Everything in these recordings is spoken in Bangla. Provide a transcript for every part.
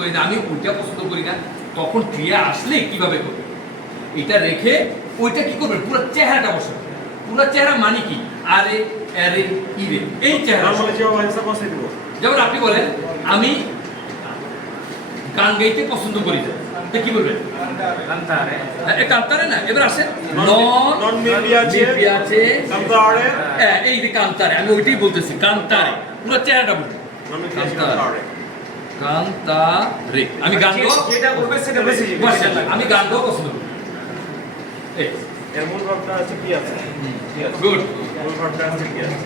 করি না আমি ওইটা পছন্দ করি না তখন ক্রিয়া আসলে কীভাবে করবে? এটা রেখে ওইটা কি করবেন? পুরো চেহারাটা বসাবেন। পুরো চেহারা মানে কি? আরে আরে ইরে। এই চেহারা। যেমন আপনি বলেন আমি গান গাইতে পছন্দ করি না। কি বলবেন? Cantare. হ্যাঁ, কান্তারে না এবার আসেন। নন piace হ্যাঁ, এই যে কান্তারে আমি ওইটাই বলতেছি কান্তারে পুরো চেহারাটা বলুন। Non Cantare. cantare আমি গান গাও যেটা করবে সেটা বেশি বসে, আমি গান গাও পছন্দ করি। এই। এর মূল ভাবটা আছে? কি আছে? আছে। গুড। মূল ভাবটা আছে কি আছে?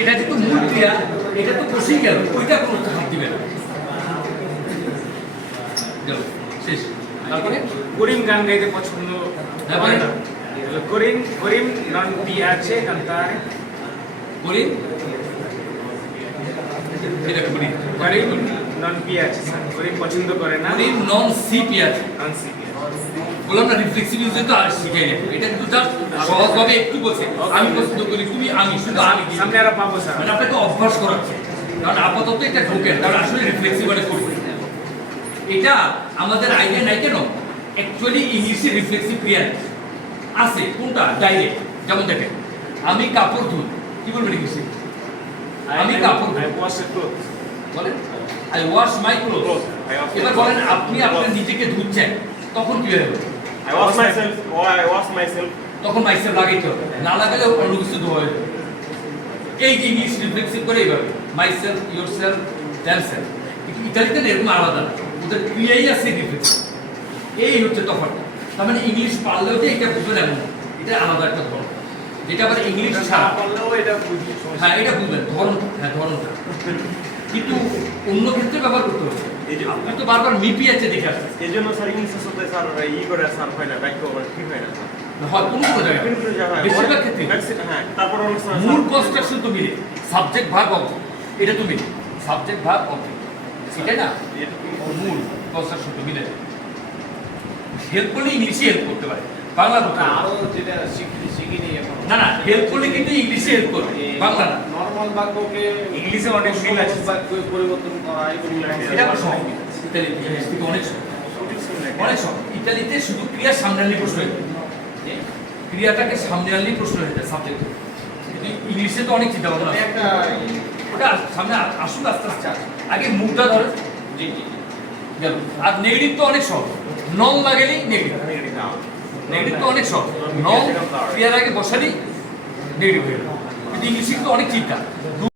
এটা যেহেতু মূল ক্রিয়া এটা তো বসেই গেল ওইটা কোনো হাত দিবে না। গেল শেষ। তারপরে? করিম গান গাইতে পছন্দ হ্যাঁ, করে না? করিম করিম cantare করি এটা করি করিম? Non piace করিম পছন্দ করে না। করি নন সি পিয়াছে non si বললাম না রিফ্লেক্সিভ ইউজে তো আর শিখাই না এটা কিন্তু জাস্ট সহজভাবে একটু বলছে আমি পছন্দ করি তুমি আমি শুধু আমি। সামনে আরও পাবো স্যার। মানে আপনাকে অভ্যাস করাচ্ছে কারণ আপাতত এটা ঢোকেন কারণ আসলে রিফ্লেক্সিভ মানে করবে এটা আমাদের আইডিয়া নাই কেন? অ্যাকচুয়ালি ইংলিশে রিফ্লেক্সিভ ক্রিয়া আছে। কোনটা? ডাইরেক্ট যেমন দেখেন আমি কাপড় ধুই। কি বলবেন ইংলিশে আমি কাপড় ধুই। বলেন? আই ওয়াশ মাই ক্লোথ এবার বলেন আপনি আপনার নিজেকে ধুচ্ছেন তখন কি হবে I wash myself. Or I wash myself. তখন মাইসেল লাগাইতে হবে। না লাগালে অন্য কিছু ধোয়া যাবে। এই ইংলিশ রিফ্লেক্সিভ করে এইভাবে myself yourself themself ইতালিতে এরকম আলাদা ওদের ক্রিয়াই আছে রিফ্লেক্সিভ এই হচ্ছে তফাৎটা। তার মানে ইংলিশ পারলেও যে এটা বুঝবেন এমন এটা আলাদা একটা ধরন যেটা আবার ইংলিশ ছাড়া। পারলেও এটা বুঝি হ্যাঁ এটা বুঝবেন। ধরন হ্যাঁ ধরনটা কিন্তু অন্য ক্ষেত্রে ব্যবহার করতে হবে। আপনি তো বারবার মিপি আছে দেখে আসছেন এই জন্য স্যার ইংলিশের সাথে স্যার ই করে স্যার হয় না বাক্য মানে ঠিক হয় না। হয় কোনো কোনো জায়গায়। বিভিন্ন জায়গায় বেশিরভাগ ক্ষেত্রে হ্যাঁ তারপর অনেক সময় মূল কনস্ট্রাকশন তো মিলে। সাবজেক্ট ভাগ অবজেক্ট এটা তো মিলে। সাবজেক্ট ভাগ অবজেক্ট সেটাই না? মূল। কনস্ট্রাকশন তো মিলে। হেল্প করলে ইংলিশে হেল্প করতে পারে। বাংলা। আরও যেটা শিখি শিখিনি না না হেল্প করলে কিন্তু ইংলিশে হেল্প করবে। বাংলা না। নর্মাল বাক্যকে ইংলিশে অনেক মিল আছে। বাক্যে পরিবর্তন করা এটা তো সহজ ইতালিতে ইংলিশ অনেক অনেক সহজ ইতালিতে শুধু ক্রিয়া সামনে আনলেই প্রশ্ন হয়ে ক্রিয়াটাকে সামনে আনলেই প্রশ্ন হয়ে যায় সাবজেক্ট ইংলিশে তো অনেক চিন্তা ভাবনা ওটা সামনে আ- আসুন আস্তে আস্তে আগে মুখটা ধরে। জি জি গেল। আর নেগেটিভ তো অনেক সহজ। নন লাগালেই নেগেটিভ নেগেটিভ তো অনেক সহজ। নন ক্রিয়ার আগে বসালেই নেগেটিভ হয়ে গেল ইংলিশ শিখতে অনেক চিন্তা।